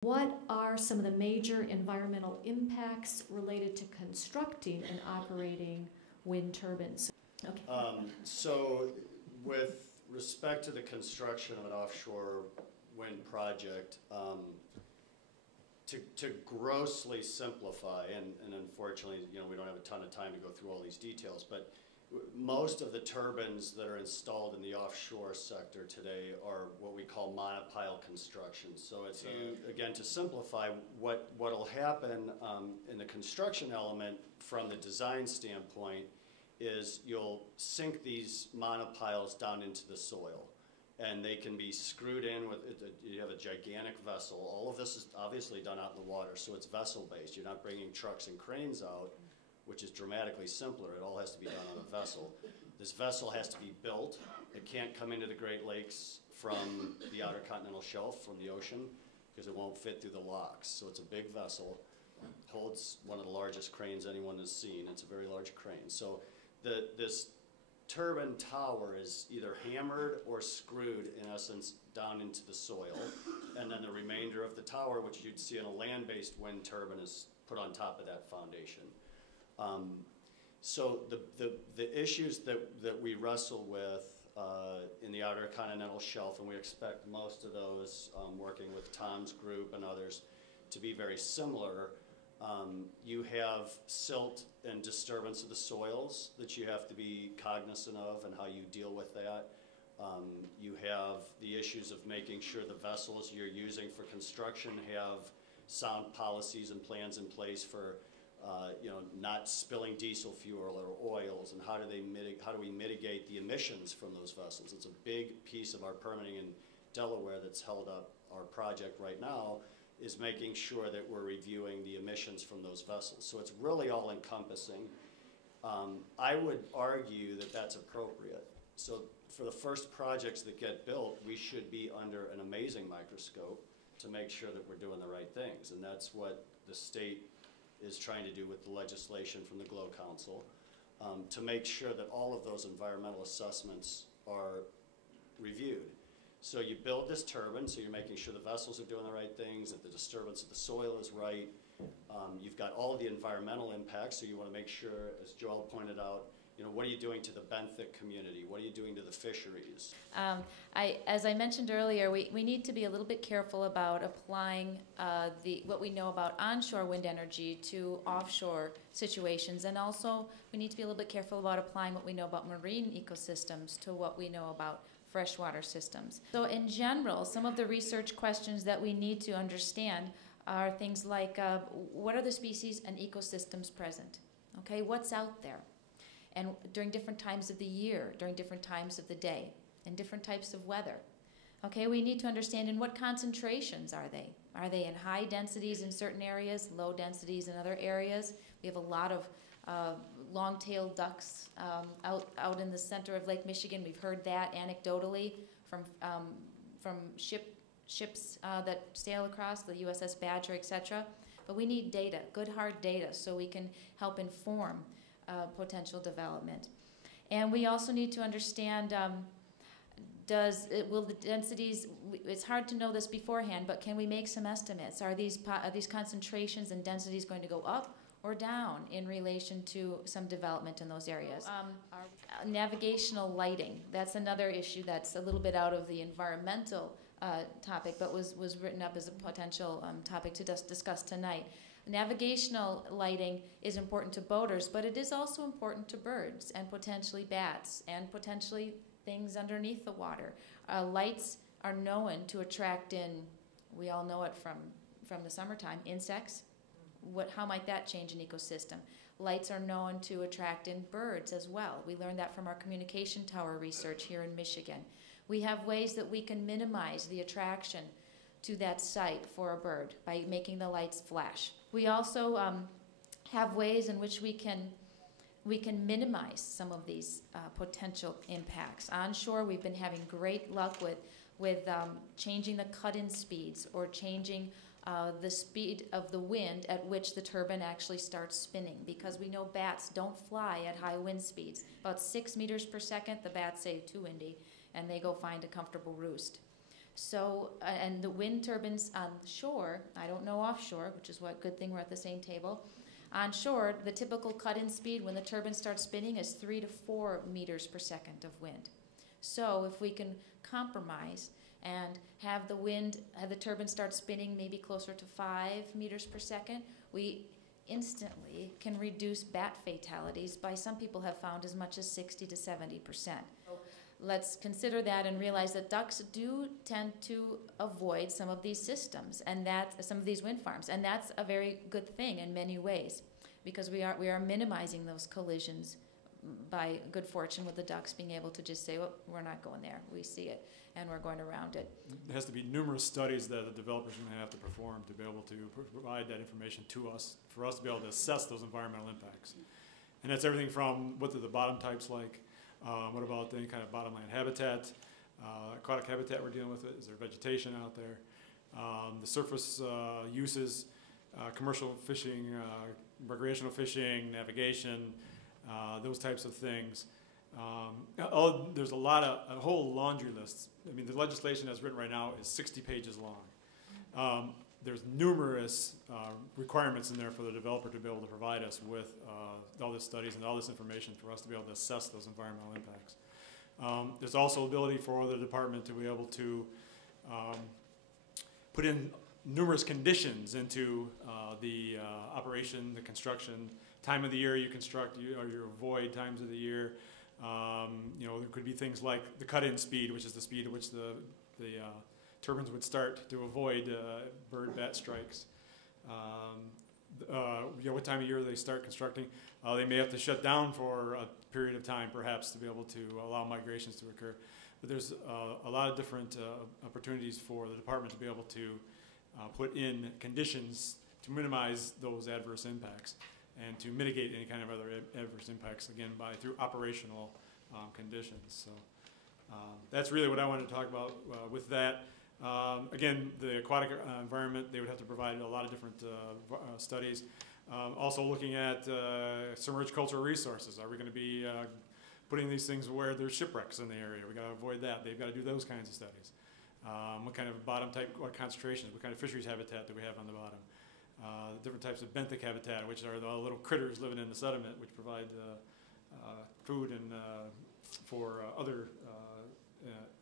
What are some of the major environmental impacts related to constructing and operating wind turbines? Okay. So with respect to the construction of an offshore wind project, to grossly simplify, and unfortunately, we don't have a ton of time to go through all these details, but most of the turbines that are installed in the offshore sector today are what we call monopile construction. So it's, again, to simplify, what'll happen in the construction element from the design standpoint is you'll sink these monopiles down into the soil, and they can be screwed in with, you have a gigantic vessel. All of this is obviously done out in the water, so it's vessel-based. You're not bringing trucks and cranes out, which is dramatically simpler. It all has to be done on a vessel. This vessel has to be built. It can't come into the Great Lakes from the outer continental shelf, from the ocean, because it won't fit through the locks. So it's a big vessel, holds one of the largest cranes anyone has seen. It's a very large crane. So this turbine tower is either hammered or screwed, in essence, down into the soil, and then the remainder of the tower, which you'd see in a land-based wind turbine, is put on top of that foundation. So the issues that we wrestle with in the outer continental shelf, and we expect most of those, working with Tom's group and others, to be very similar. You have silt and disturbance of the soils that you have to be cognizant of and how you deal with that. You have the issues of making sure the vessels you're using for construction have sound policies and plans in place for not spilling diesel fuel or oils, and how do we mitigate the emissions from those vessels? It's a big piece of our permitting in Delaware that's held up our project right now, is making sure that we're reviewing the emissions from those vessels. So it's really all encompassing. I would argue that that's appropriate. So for the first projects that get built, we should be under an amazing microscope to make sure that we're doing the right things. And that's what the state is trying to do with the legislation from the GLOW Council, to make sure that all of those environmental assessments are reviewed. So you build this turbine, so you're making sure the vessels are doing the right things, that the disturbance of the soil is right. You've got all of the environmental impacts, so you want to make sure, as Joel pointed out, what are you doing to the benthic community? What are you doing to the fisheries? As I mentioned earlier, we need to be a little bit careful about applying what we know about onshore wind energy to offshore situations, and also we need to be a little bit careful about applying what we know about marine ecosystems to what we know about freshwater systems. So in general, some of the research questions that we need to understand are things like, what are the species and ecosystems present? Okay, what's out there? And during different times of the year, during different times of the day, and different types of weather. Okay, we need to understand in what concentrations are they? Are they in high densities in certain areas, low densities in other areas? We have a lot of long-tailed ducks out in the center of Lake Michigan. We've heard that anecdotally from ships that sail across, the USS Badger, etc. But we need data, good hard data, so we can help inform potential development. And we also need to understand, will the densities, it's hard to know this beforehand, but can we make some estimates? Are these concentrations and densities going to go up or down in relation to some development in those areas? Navigational lighting, that's another issue that's a little bit out of the environmental topic, but was written up as a potential topic to discuss tonight. Navigational lighting is important to boaters, but it is also important to birds and potentially bats and potentially things underneath the water. Lights are known to attract in, we all know it from the summertime, insects. How might that change an ecosystem? Lights are known to attract in birds as well. We learned that from our communication tower research here in Michigan. We have ways that we can minimize the attraction to that site for a bird by making the lights flash. We also have ways in which we can minimize some of these potential impacts. Onshore, we've been having great luck with changing the cut-in speeds or changing the speed of the wind at which the turbine actually starts spinning, because we know bats don't fly at high wind speeds. About 6 meters per second, the bats say too windy, and they go find a comfortable roost. So, and the wind turbines on shore, I don't know offshore, which is what good thing we're at the same table. On shore, the typical cut-in speed when the turbine starts spinning is 3 to 4 meters per second of wind. So if we can compromise and have the turbine start spinning maybe closer to 5 meters per second, we instantly can reduce bat fatalities by, some people have found, as much as 60 to 70%. Let's consider that and realize that ducks do tend to avoid some of these systems and some of these wind farms, and that's a very good thing in many ways, because we are minimizing those collisions by good fortune with the ducks being able to just say, well, we're not going there, we see it, and we're going around it. There has to be numerous studies that the developers are going to have to perform to be able to provide that information to us, for us to be able to assess those environmental impacts. And that's everything from what are the bottom types like, what about any kind of bottomland habitat, aquatic habitat we're dealing with, is there vegetation out there, the surface uses, commercial fishing, recreational fishing, navigation, those types of things. There's a whole laundry list. I mean, the legislation that's written right now is 60 pages long. There's numerous requirements in there for the developer to be able to provide us with all this studies and all this information for us to be able to assess those environmental impacts. There's also ability for the department to be able to put in numerous conditions into the operation, the construction, time of the year you construct, or you avoid times of the year. There could be things like the cut-in speed, which is the speed at which the turbines would start to avoid bird bat strikes. What time of year they start constructing. They may have to shut down for a period of time, perhaps, to be able to allow migrations to occur. But there's a lot of different opportunities for the department to be able to put in conditions to minimize those adverse impacts and to mitigate any kind of other adverse impacts, again, through operational conditions. So that's really what I wanted to talk about with that. Again, the aquatic environment, they would have to provide a lot of different studies. Also looking at submerged cultural resources. Are we going to be putting these things where there's shipwrecks in the area? We've got to avoid that. They've got to do those kinds of studies. What kind of bottom type, what concentrations, what kind of fisheries habitat do we have on the bottom? Different types of benthic habitat, which are the little critters living in the sediment, which provide food and for other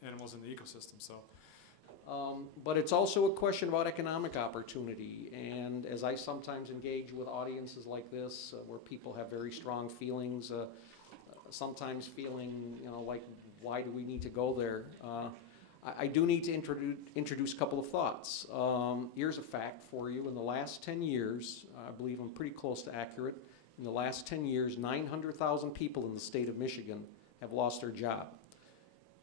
animals in the ecosystem. So. But it's also a question about economic opportunity, and as I sometimes engage with audiences like this, where people have very strong feelings, sometimes feeling, like, why do we need to go there? I do need to introduce a couple of thoughts. Here's a fact for you. In the last 10 years, I believe I'm pretty close to accurate, in the last 10 years, 900,000 people in the state of Michigan have lost their job.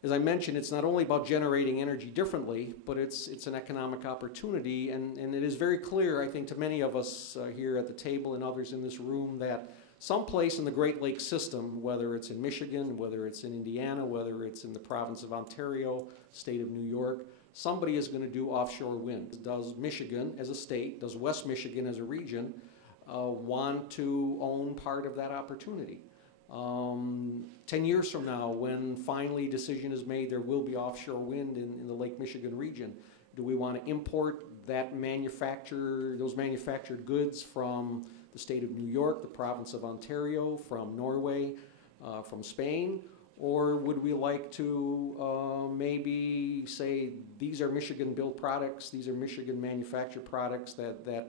As I mentioned, it's not only about generating energy differently, but it's an economic opportunity, and it is very clear, I think, to many of us here at the table and others in this room that someplace in the Great Lakes system, whether it's in Michigan, whether it's in Indiana, whether it's in the province of Ontario, state of New York, somebody is going to do offshore wind. Does Michigan as a state, does West Michigan as a region want to own part of that opportunity? 10 years from now, when finally decision is made there will be offshore wind in the Lake Michigan region, do we want to import those manufactured goods from the state of New York, the province of Ontario, from Norway, from Spain? Or would we like to maybe say these are Michigan-built products, these are Michigan-manufactured products that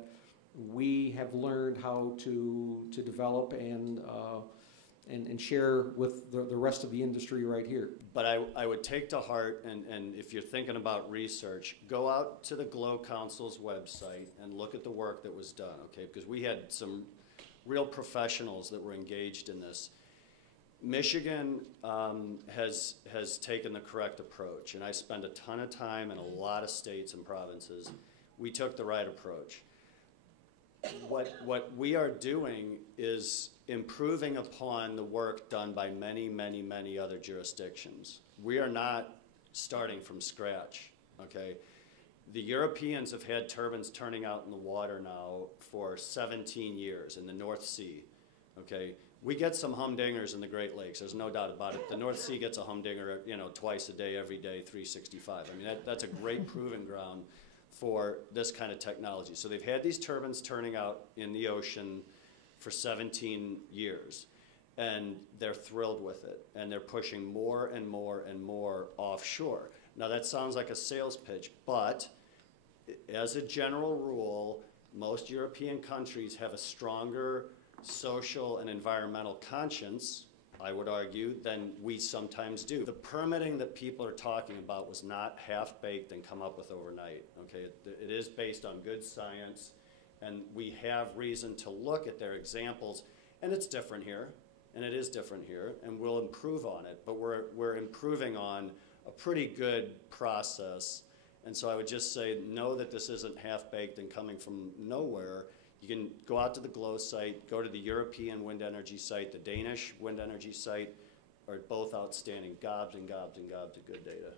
we have learned how to develop and share with the rest of the industry right here. But I would take to heart, and if you're thinking about research, go out to the Glow Council's website and look at the work that was done, okay? Because we had some real professionals that were engaged in this. Michigan has taken the correct approach, and I spend a ton of time in a lot of states and provinces. We took the right approach. What we are doing is improving upon the work done by many, many, many other jurisdictions. We are not starting from scratch, okay? The Europeans have had turbines turning out in the water now for 17 years in the North Sea, okay? We get some humdingers in the Great Lakes. There's no doubt about it. The North Sea gets a humdinger, twice a day, every day, 365. I mean, that's a great proving ground for this kind of technology. So they've had these turbines turning out in the ocean for 17 years, and they're thrilled with it, and they're pushing more and more and more offshore. Now, that sounds like a sales pitch, but as a general rule, most European countries have a stronger social and environmental conscience, I would argue, than we sometimes do. The permitting that people are talking about was not half-baked and come up with overnight, okay? It is based on good science, and we have reason to look at their examples, and it's different here, and it is different here, and we'll improve on it, but we're improving on a pretty good process. And so I would just say, know that this isn't half-baked and coming from nowhere. You can go out to the GLOW site, go to the European wind energy site, the Danish wind energy site, are both outstanding. Gobs and gobs and gobs of good data.